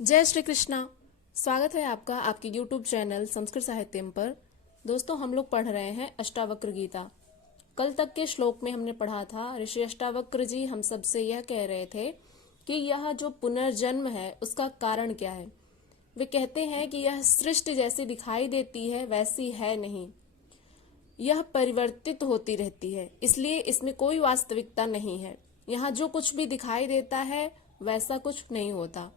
जय श्री कृष्णा। स्वागत है आपका आपके YouTube चैनल संस्कृत साहित्यम पर। दोस्तों, हम लोग पढ़ रहे हैं अष्टावक्र गीता। कल तक के श्लोक में हमने पढ़ा था, ऋषि अष्टावक्र जी हम सबसे यह कह रहे थे कि यह जो पुनर्जन्म है उसका कारण क्या है। वे कहते हैं कि यह सृष्टि जैसी दिखाई देती है वैसी है नहीं, यह परिवर्तित होती रहती है, इसलिए इसमें कोई वास्तविकता नहीं है। यहाँ जो कुछ भी दिखाई देता है वैसा कुछ नहीं होता।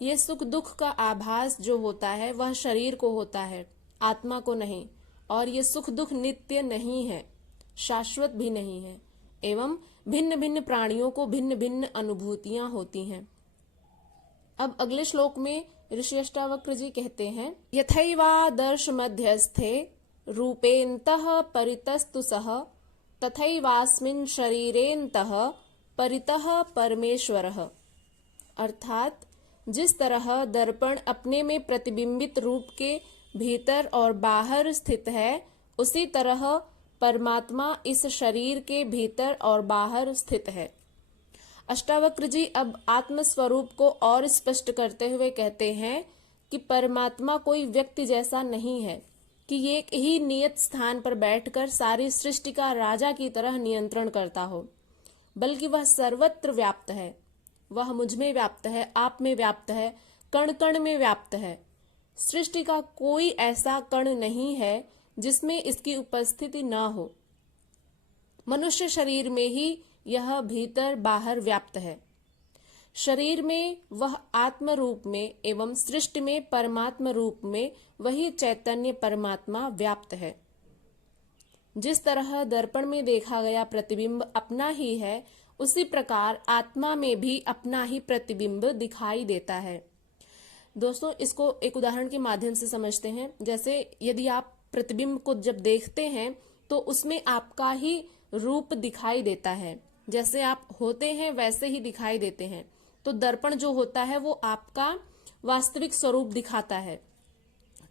ये सुख दुख का आभास जो होता है वह शरीर को होता है, आत्मा को नहीं। और ये सुख दुख नित्य नहीं है, शाश्वत भी नहीं है, एवं भिन्न भिन्न प्राणियों को भिन्न भिन्न अनुभूतियां होती हैं। अब अगले श्लोक में ऋषि अष्टावक्र जी कहते हैं, यथैवादर्श मध्यस्थे रूपेन्तः परितस्तु सः तथैवास्मिन् शरीरेन्तः परितः परमेश्वरः। अर्थात जिस तरह दर्पण अपने में प्रतिबिंबित रूप के भीतर और बाहर स्थित है, उसी तरह परमात्मा इस शरीर के भीतर और बाहर स्थित है। अष्टावक्र जी अब आत्म स्वरूप को और स्पष्ट करते हुए कहते हैं कि परमात्मा कोई व्यक्ति जैसा नहीं है कि ये एक ही नियत स्थान पर बैठकर सारी सृष्टि का राजा की तरह नियंत्रण करता हो, बल्कि वह सर्वत्र व्याप्त है। वह मुझ में व्याप्त है, आप में व्याप्त है, कण कण में व्याप्त है। सृष्टि का कोई ऐसा कण नहीं है जिसमें इसकी उपस्थिति न हो। मनुष्य शरीर में ही यह भीतर बाहर व्याप्त है। शरीर में वह आत्म रूप में एवं सृष्टि में परमात्म रूप में वही चैतन्य परमात्मा व्याप्त है। जिस तरह दर्पण में देखा गया प्रतिबिंब अपना ही है, उसी प्रकार आत्मा में भी अपना ही प्रतिबिंब दिखाई देता है। दोस्तों, इसको एक उदाहरण के माध्यम से समझते हैं। जैसे यदि आप प्रतिबिंब को जब देखते हैं तो उसमें आपका ही रूप दिखाई देता है, जैसे आप होते हैं वैसे ही दिखाई देते हैं। तो दर्पण जो होता है वो आपका वास्तविक स्वरूप दिखाता है।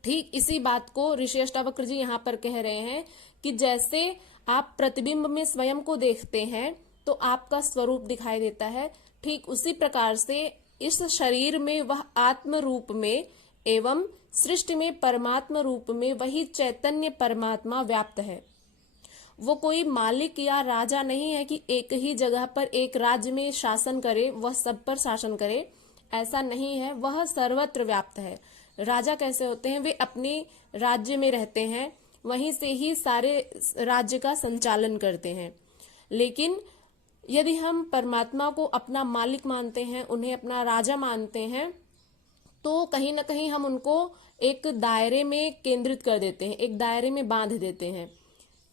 ठीक इसी बात को ऋषि अष्टावक्र जी यहाँ पर कह रहे हैं कि जैसे आप प्रतिबिंब में स्वयं को देखते हैं तो आपका स्वरूप दिखाई देता है, ठीक उसी प्रकार से इस शरीर में वह आत्म रूप में एवं सृष्टि में परमात्मा रूप में वही चैतन्य परमात्मा व्याप्त है। वो कोई मालिक या राजा नहीं है कि एक ही जगह पर एक राज्य में शासन करे, वह सब पर शासन करे, ऐसा नहीं है। वह सर्वत्र व्याप्त है। राजा कैसे होते हैं? वे अपने राज्य में रहते हैं, वहीं से ही सारे राज्य का संचालन करते हैं। लेकिन यदि हम परमात्मा को अपना मालिक मानते हैं, उन्हें अपना राजा मानते हैं, तो कहीं ना कहीं हम उनको एक दायरे में केंद्रित कर देते हैं, एक दायरे में बांध देते हैं,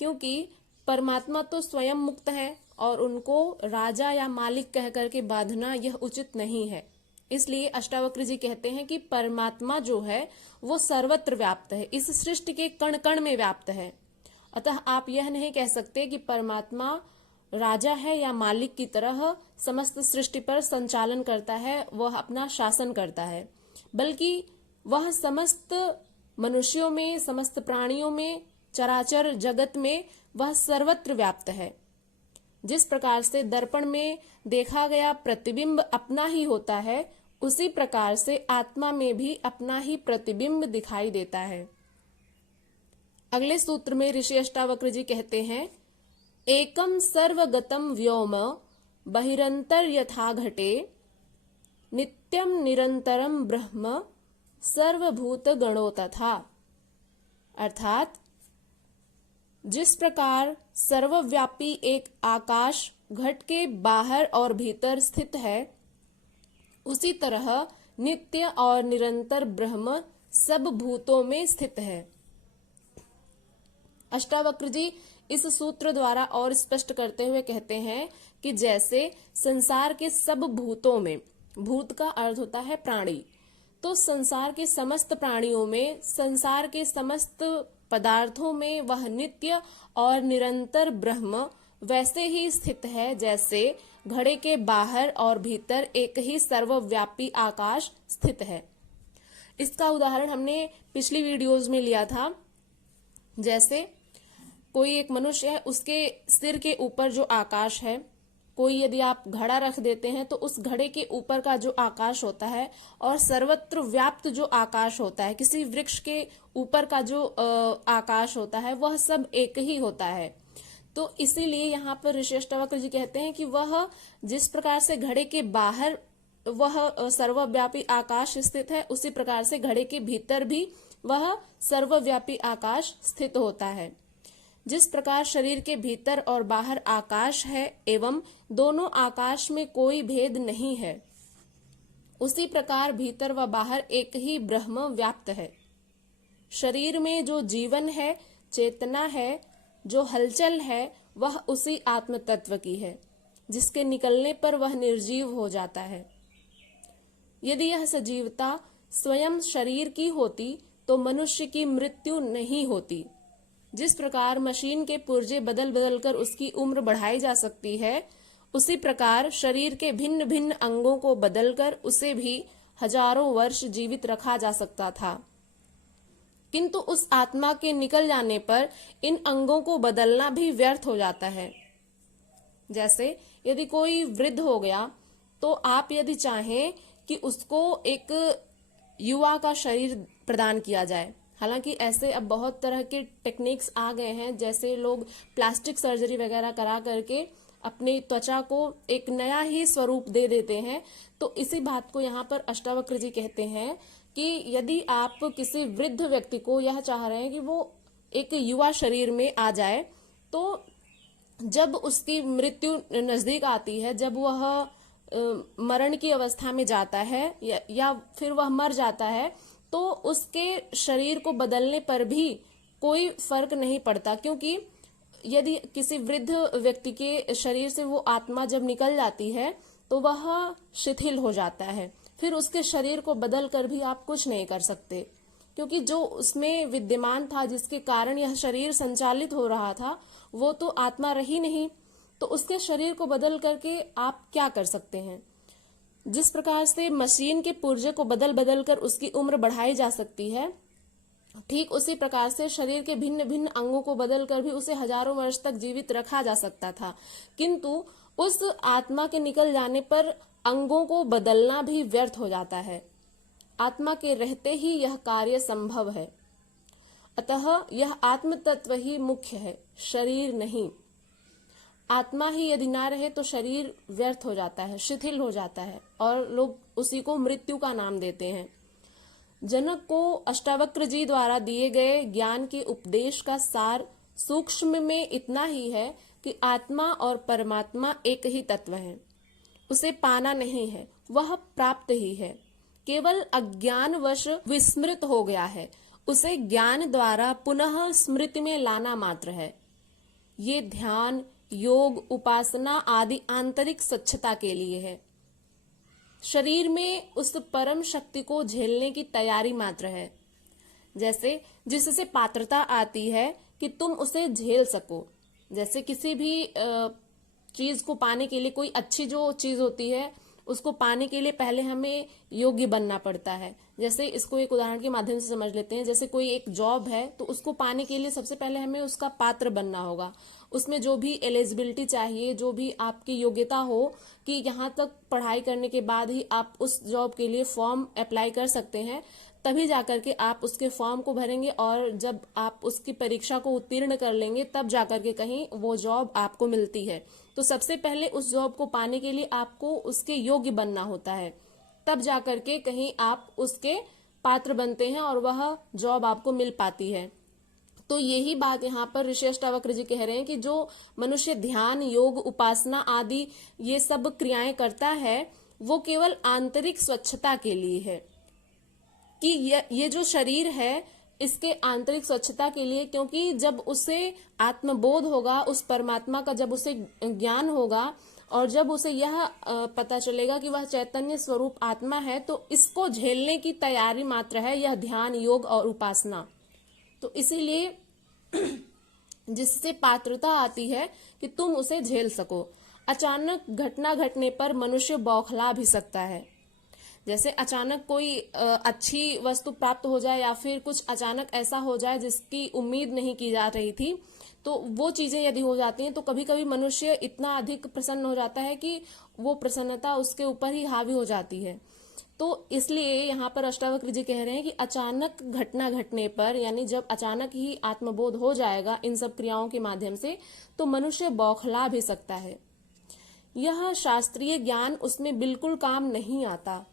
क्योंकि परमात्मा तो स्वयं मुक्त है और उनको राजा या मालिक कह करके बांधना यह उचित नहीं है। इसलिए अष्टावक्र जी कहते हैं कि परमात्मा जो है वो सर्वत्र व्याप्त है, इस सृष्टि के कण कण में व्याप्त है। अतः आप यह नहीं कह सकते कि परमात्मा राजा है या मालिक की तरह समस्त सृष्टि पर संचालन करता है, वह अपना शासन करता है, बल्कि वह समस्त मनुष्यों में, समस्त प्राणियों में, चराचर जगत में वह सर्वत्र व्याप्त है। जिस प्रकार से दर्पण में देखा गया प्रतिबिंब अपना ही होता है, उसी प्रकार से आत्मा में भी अपना ही प्रतिबिंब दिखाई देता है। अगले सूत्र में ऋषि अष्टावक्र जी कहते हैं, एकम सर्वगतम व्योम बहिरंतर यथा घटे नित्यम निरंतरम ब्रह्म सर्वभूत गणो तथा। अर्थात जिस प्रकार सर्वव्यापी एक आकाश घट के बाहर और भीतर स्थित है, उसी तरह नित्य और निरंतर ब्रह्म सब भूतों में स्थित है। अष्टावक्र जी इस सूत्र द्वारा और स्पष्ट करते हुए कहते हैं कि जैसे संसार के सब भूतों में, भूत का अर्थ होता है प्राणी, तो संसार के समस्त प्राणियों में, संसार के समस्त पदार्थों में वह नित्य और निरंतर ब्रह्म वैसे ही स्थित है जैसे घड़े के बाहर और भीतर एक ही सर्वव्यापी आकाश स्थित है। इसका उदाहरण हमने पिछली वीडियोज में लिया था। जैसे कोई एक मनुष्य है, उसके सिर के ऊपर जो आकाश है कोई यदि आप घड़ा रख देते हैं तो उस घड़े के ऊपर का जो आकाश होता है और सर्वत्र व्याप्त जो आकाश होता है, किसी वृक्ष के ऊपर का जो आकाश होता है, वह सब एक ही होता है। तो इसीलिए यहाँ पर ऋषि अष्टावक्र जी कहते हैं कि वह जिस प्रकार से घड़े के बाहर वह सर्वव्यापी आकाश स्थित है, उसी प्रकार से घड़े के भीतर भी वह सर्वव्यापी आकाश स्थित होता है। जिस प्रकार शरीर के भीतर और बाहर आकाश है एवं दोनों आकाश में कोई भेद नहीं है, उसी प्रकार भीतर व बाहर एक ही ब्रह्म व्याप्त है। शरीर में जो जीवन है, चेतना है, जो हलचल है, वह उसी आत्म तत्व की है, जिसके निकलने पर वह निर्जीव हो जाता है। यदि यह सजीवता स्वयं शरीर की होती तो मनुष्य की मृत्यु नहीं होती। जिस प्रकार मशीन के पुर्जे बदल बदल कर उसकी उम्र बढ़ाई जा सकती है, उसी प्रकार शरीर के भिन्न भिन्न अंगों को बदलकर उसे भी हजारों वर्ष जीवित रखा जा सकता था। किंतु उस आत्मा के निकल जाने पर इन अंगों को बदलना भी व्यर्थ हो जाता है। जैसे यदि कोई वृद्ध हो गया तो आप यदि चाहें कि उसको एक युवा का शरीर प्रदान किया जाए, हालांकि ऐसे अब बहुत तरह के टेक्निक्स आ गए हैं, जैसे लोग प्लास्टिक सर्जरी वगैरह करा करके अपनी त्वचा को एक नया ही स्वरूप दे देते हैं। तो इसी बात को यहाँ पर अष्टावक्र जी कहते हैं कि यदि आप किसी वृद्ध व्यक्ति को यह चाह रहे हैं कि वो एक युवा शरीर में आ जाए, तो जब उसकी मृत्यु नजदीक आती है, जब वह मरण की अवस्था में जाता है या फिर वह मर जाता है, तो उसके शरीर को बदलने पर भी कोई फर्क नहीं पड़ता, क्योंकि यदि किसी वृद्ध व्यक्ति के शरीर से वो आत्मा जब निकल जाती है तो वह शिथिल हो जाता है, फिर उसके शरीर को बदल कर भी आप कुछ नहीं कर सकते, क्योंकि जो उसमें विद्यमान था, जिसके कारण यह शरीर संचालित हो रहा था, वो तो आत्मा रही नहीं, तो उसके शरीर को बदल करके आप क्या कर सकते हैं। जिस प्रकार से मशीन के पुर्जे को बदल बदल कर उसकी उम्र बढ़ाई जा सकती है, ठीक उसी प्रकार से शरीर के भिन्न भिन्न अंगों को बदल कर भी उसे हजारों वर्ष तक जीवित रखा जा सकता था, किंतु उस आत्मा के निकल जाने पर अंगों को बदलना भी व्यर्थ हो जाता है। आत्मा के रहते ही यह कार्य संभव है। अतः यह आत्म तत्व ही मुख्य है, शरीर नहीं। आत्मा ही यदि ना रहे तो शरीर व्यर्थ हो जाता है, शिथिल हो जाता है, और लोग उसी को मृत्यु का नाम देते हैं। जनक को अष्टावक्र जी द्वारा दिए गए ज्ञान के उपदेश का सार सूक्ष्म में इतना ही है कि आत्मा और परमात्मा एक ही तत्व है, उसे पाना नहीं है, वह प्राप्त ही है, केवल अज्ञानवश विस्मृत हो गया है, उसे ज्ञान द्वारा पुनः स्मृति में लाना मात्र है। ये ध्यान, योग, उपासना आदि आंतरिक स्वच्छता के लिए है, शरीर में उस परम शक्ति को झेलने की तैयारी मात्र है। जैसे जिससे पात्रता आती है कि तुम उसे झेल सको, जैसे किसी भी चीज को पाने के लिए, कोई अच्छी जो चीज होती है उसको पाने के लिए पहले हमें योग्य बनना पड़ता है। जैसे इसको एक उदाहरण के माध्यम से समझ लेते हैं, जैसे कोई एक जॉब है तो उसको पाने के लिए सबसे पहले हमें उसका पात्र बनना होगा, उसमें जो भी एलिजिबिलिटी चाहिए, जो भी आपकी योग्यता हो कि यहाँ तक पढ़ाई करने के बाद ही आप उस जॉब के लिए फॉर्म अप्लाई कर सकते हैं, तभी जाकर के आप उसके फॉर्म को भरेंगे और जब आप उसकी परीक्षा को उत्तीर्ण कर लेंगे तब जाकर के कहीं वो जॉब आपको मिलती है। तो सबसे पहले उस जॉब को पाने के लिए आपको उसके योग्य बनना होता है, तब जाकर के कहीं आप उसके पात्र बनते हैं और वह जॉब आपको मिल पाती है। तो यही बात यहाँ पर ऋषि अष्टावक्र जी कह रहे हैं कि जो मनुष्य ध्यान, योग, उपासना आदि ये सब क्रियाएं करता है, वो केवल आंतरिक स्वच्छता के लिए है, कि ये जो शरीर है इसके आंतरिक स्वच्छता के लिए, क्योंकि जब उसे आत्मबोध होगा, उस परमात्मा का जब उसे ज्ञान होगा और जब उसे यह पता चलेगा कि वह चैतन्य स्वरूप आत्मा है, तो इसको झेलने की तैयारी मात्र है यह ध्यान, योग और उपासना। तो इसीलिए जिससे पात्रता आती है कि तुम उसे झेल सको। अचानक घटना घटने पर मनुष्य बौखला भी सकता है। जैसे अचानक कोई अच्छी वस्तु प्राप्त हो जाए या फिर कुछ अचानक ऐसा हो जाए जिसकी उम्मीद नहीं की जा रही थी, तो वो चीजें यदि हो जाती हैं तो कभी कभी मनुष्य इतना अधिक प्रसन्न हो जाता है कि वो प्रसन्नता उसके ऊपर ही हावी हो जाती है। तो इसलिए यहाँ पर अष्टावक्र जी कह रहे हैं कि अचानक घटना घटने पर, यानी जब अचानक ही आत्मबोध हो जाएगा इन सब क्रियाओं के माध्यम से, तो मनुष्य बौखला भी सकता है। यह शास्त्रीय ज्ञान उसमें बिल्कुल काम नहीं आता।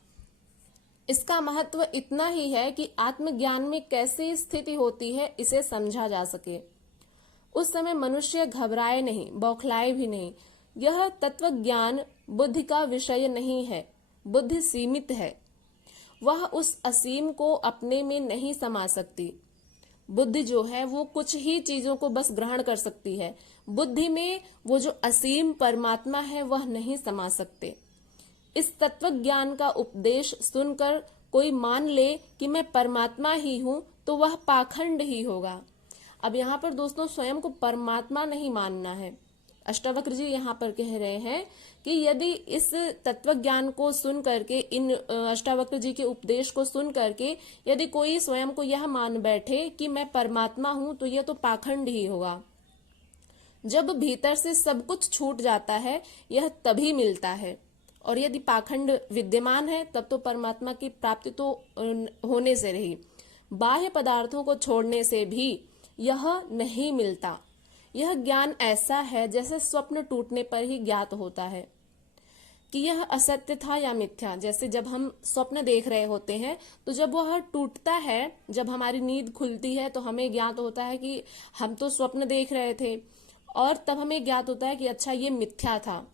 इसका महत्व इतना ही है कि आत्मज्ञान में कैसी स्थिति होती है इसे समझा जा सके। उस समय मनुष्य घबराए नहीं, बौखलाए भी नहीं। यह तत्व ज्ञान बुद्धि का विषय नहीं है। बुद्धि सीमित है, वह उस असीम को अपने में नहीं समा सकती। बुद्धि जो है वो कुछ ही चीजों को बस ग्रहण कर सकती है। बुद्धि में वो जो असीम परमात्मा है वह नहीं समा सकते। इस तत्व ज्ञान का उपदेश सुनकर कोई मान ले कि मैं परमात्मा ही हूं तो वह पाखंड ही होगा। अब यहाँ पर दोस्तों स्वयं को परमात्मा नहीं मानना है। अष्टावक्र जी यहाँ पर कह रहे हैं कि यदि इस तत्व ज्ञान को सुन करके, इन अष्टावक्र जी के उपदेश को सुन करके यदि कोई स्वयं को यह मान बैठे कि मैं परमात्मा हूं, तो यह तो पाखंड ही होगा। जब भीतर से सब कुछ छूट जाता है यह तभी मिलता है, और यदि पाखंड विद्यमान है तब तो परमात्मा की प्राप्ति तो होने से रही। बाह्य पदार्थों को छोड़ने से भी यह नहीं मिलता। यह ज्ञान ऐसा है जैसे स्वप्न टूटने पर ही ज्ञात होता है कि यह असत्य था या मिथ्या। जैसे जब हम स्वप्न देख रहे होते हैं तो जब वह टूटता है, जब हमारी नींद खुलती है तो हमें ज्ञात होता है कि हम तो स्वप्न देख रहे थे, और तब हमें ज्ञात होता है कि अच्छा ये मिथ्या था।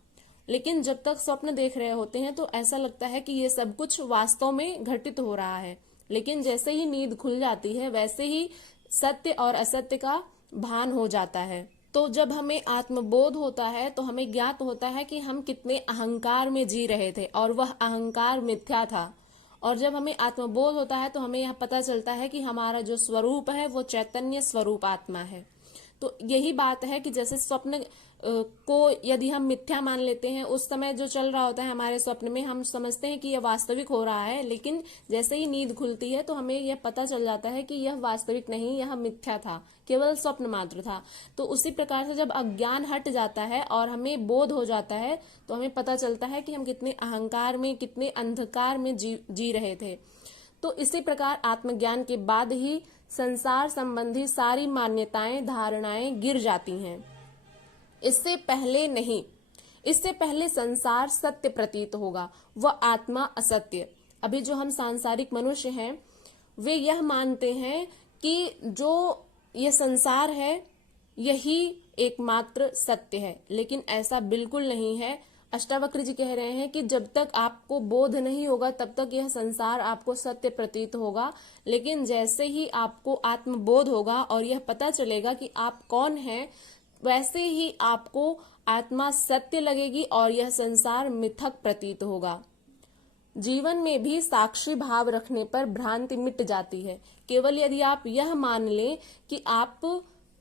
लेकिन जब तक स्वप्न देख रहे होते हैं तो ऐसा लगता है कि ये सब कुछ वास्तव में घटित हो रहा है। लेकिन जैसे ही नींद खुल जाती है वैसे ही सत्य और असत्य का भान हो जाता है। तो जब हमें आत्मबोध होता है तो हमें ज्ञात होता है कि हम कितने अहंकार में जी रहे थे और वह अहंकार मिथ्या था। और जब हमें आत्मबोध होता है तो हमें यह पता चलता है कि हमारा जो स्वरूप है वो चैतन्य स्वरूप आत्मा है। तो यही बात है कि जैसे स्वप्न को यदि हम मिथ्या मान लेते हैं, उस समय जो चल रहा होता है हमारे स्वप्न में हम समझते हैं कि यह वास्तविक हो रहा है, लेकिन जैसे ही नींद खुलती है तो हमें यह पता चल जाता है कि यह वास्तविक नहीं, यह मिथ्या था, केवल स्वप्न मात्र था। तो उसी प्रकार से जब अज्ञान हट जाता है और हमें बोध हो जाता है तो हमें पता चलता है कि हम कितने अहंकार में, कितने अंधकार में जी रहे थे। तो इसी प्रकार आत्मज्ञान के बाद ही संसार संबंधी सारी मान्यताएं, धारणाएं गिर जाती हैं। इससे पहले नहीं। इससे पहले संसार सत्य प्रतीत होगा, वह आत्मा असत्य। अभी जो हम सांसारिक मनुष्य हैं वे यह मानते हैं कि जो ये संसार है यही एकमात्र सत्य है, लेकिन ऐसा बिल्कुल नहीं है। अष्टावक्र जी कह रहे हैं कि जब तक आपको बोध नहीं होगा तब तक यह संसार आपको सत्य प्रतीत होगा, लेकिन जैसे ही आपको आत्मबोध होगा और यह पता चलेगा कि आप कौन हैं, वैसे ही आपको आत्मा सत्य लगेगी और यह संसार मिथक प्रतीत होगा। जीवन में भी साक्षी भाव रखने पर भ्रांति मिट जाती है। केवल यदि आप यह मान लें कि आप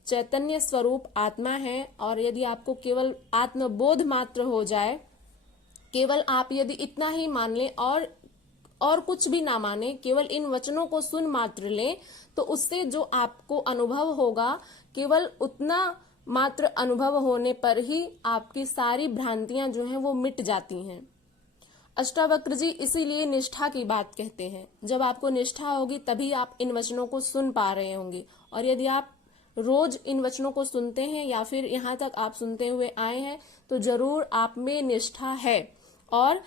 चैतन्य स्वरूप आत्मा है, और यदि आपको केवल आत्मबोध मात्र हो जाए, केवल आप यदि इतना ही मान लें और कुछ भी ना माने, केवल इन वचनों को सुन मात्र लें, तो उससे जो आपको अनुभव होगा केवल उतना मात्र अनुभव होने पर ही आपकी सारी भ्रांतियां जो हैं वो मिट जाती हैं। अष्टावक्र जी इसीलिए निष्ठा की बात कहते हैं। जब आपको निष्ठा होगी तभी आप इन वचनों को सुन पा रहे होंगे, और यदि आप रोज इन वचनों को सुनते हैं या फिर यहाँ तक आप सुनते हुए आए हैं तो जरूर आप में निष्ठा है। और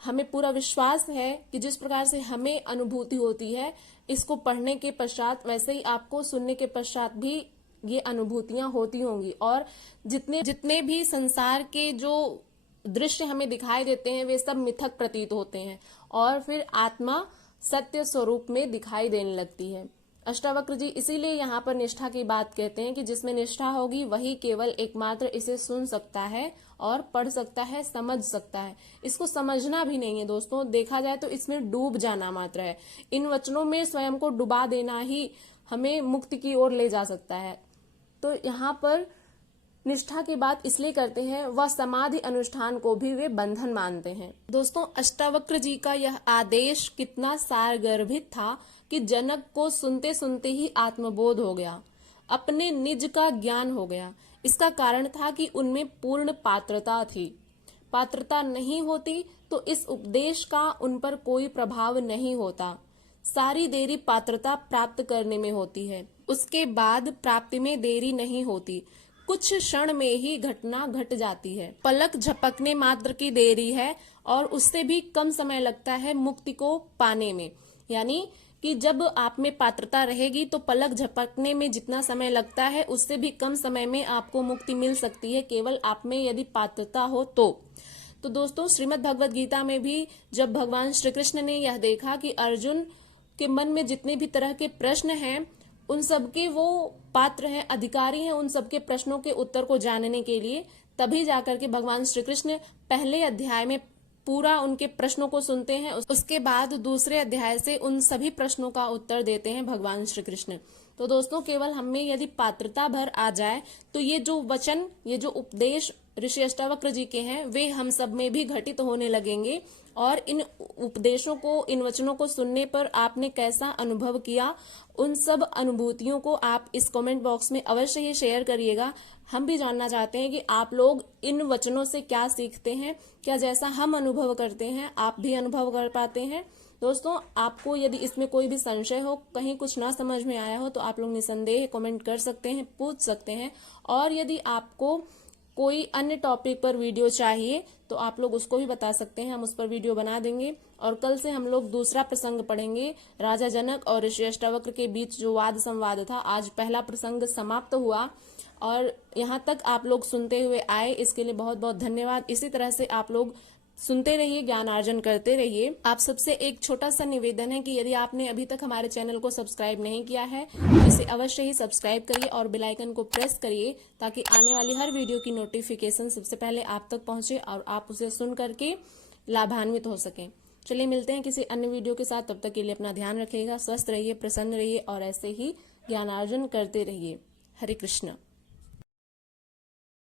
हमें पूरा विश्वास है कि जिस प्रकार से हमें अनुभूति होती है इसको पढ़ने के पश्चात, वैसे ही आपको सुनने के पश्चात भी ये अनुभूतियां होती होंगी। और जितने भी संसार के जो दृश्य हमें दिखाई देते हैं वे सब मिथक प्रतीत होते हैं, और फिर आत्मा सत्य स्वरूप में दिखाई देने लगती है। अष्टावक्र जी इसीलिए यहाँ पर निष्ठा की बात कहते हैं कि जिसमें निष्ठा होगी वही केवल एकमात्र इसे सुन सकता है और पढ़ सकता है, समझ सकता है। इसको समझना भी नहीं है दोस्तों, देखा जाए तो इसमें डूब जाना मात्र है। इन वचनों में स्वयं को डुबा देना ही हमें मुक्ति की ओर ले जा सकता है। तो यहाँ पर निष्ठा की बात इसलिए करते हैं, वह समाधि अनुष्ठान को भी वे बंधन मानते हैं। दोस्तों, अष्टावक्र जी का यह आदेश कितना सारगर्भित था कि जनक को सुनते सुनते ही आत्मबोध हो गया, अपने निज का ज्ञान हो गया। इसका कारण था कि उनमें पूर्ण पात्रता थी। पात्रता नहीं होती तो इस उपदेश का उन पर कोई प्रभाव नहीं होता। सारी देरी पात्रता प्राप्त करने में होती है, उसके बाद प्राप्ति में देरी नहीं होती। कुछ क्षण में ही घटना घट जाती है। पलक झपकने मात्र की देरी है और उससे भी कम समय लगता है मुक्ति को पाने में। यानी कि जब आप में पात्रता रहेगी तो पलक झपकने में जितना समय लगता है उससे भी कम समय में आपको मुक्ति मिल सकती है, केवल आप में यदि पात्रता हो तो दोस्तों, श्रीमद् भगवद गीता में भी जब भगवान श्री कृष्ण ने यह देखा कि अर्जुन के मन में जितने भी तरह के प्रश्न हैं उन सबके वो पात्र हैं, अधिकारी हैं उन सबके प्रश्नों के उत्तर को जानने के लिए, तभी जाकर के भगवान श्री कृष्ण पहले अध्याय में पूरा उनके प्रश्नों को सुनते हैं, उसके बाद दूसरे अध्याय से उन सभी प्रश्नों का उत्तर देते हैं भगवान श्री कृष्ण। तो दोस्तों, केवल हमें यदि पात्रता भर आ जाए तो ये जो वचन, ये जो उपदेश ऋषि अष्टावक्र जी के हैं वे हम सब में भी घटित होने लगेंगे। और इन उपदेशों को, इन वचनों को सुनने पर आपने कैसा अनुभव किया, उन सब अनुभूतियों को आप इस कमेंट बॉक्स में अवश्य ही शेयर करिएगा। हम भी जानना चाहते हैं कि आप लोग इन वचनों से क्या सीखते हैं, क्या जैसा हम अनुभव करते हैं आप भी अनुभव कर पाते हैं। दोस्तों, आपको यदि इसमें कोई भी संशय हो, कहीं कुछ ना समझ में आया हो तो आप लोग निसंदेह कमेंट कर सकते हैं, पूछ सकते हैं। और यदि आपको कोई अन्य टॉपिक पर वीडियो चाहिए तो आप लोग उसको भी बता सकते हैं, हम उस पर वीडियो बना देंगे। और कल से हम लोग दूसरा प्रसंग पढ़ेंगे, राजा जनक और ऋषि अष्टावक्र के बीच जो वाद संवाद था। आज पहला प्रसंग समाप्त हुआ और यहाँ तक आप लोग सुनते हुए आए, इसके लिए बहुत बहुत धन्यवाद। इसी तरह से आप लोग सुनते रहिए, ज्ञान अर्जन करते रहिए। आप सबसे एक छोटा सा निवेदन है कि यदि आपने अभी तक हमारे चैनल को सब्सक्राइब नहीं किया है तो इसे अवश्य ही सब्सक्राइब करिए और बेल आइकन को प्रेस करिए ताकि आने वाली हर वीडियो की नोटिफिकेशन सबसे पहले आप तक पहुंचे और आप उसे सुन करके लाभान्वित हो सकें। चलिए, मिलते हैं किसी अन्य वीडियो के साथ। तब तक के लिए अपना ध्यान रखिएगा, स्वस्थ रहिए, प्रसन्न रहिए और ऐसे ही ज्ञानार्जन करते रहिए। हरे कृष्ण।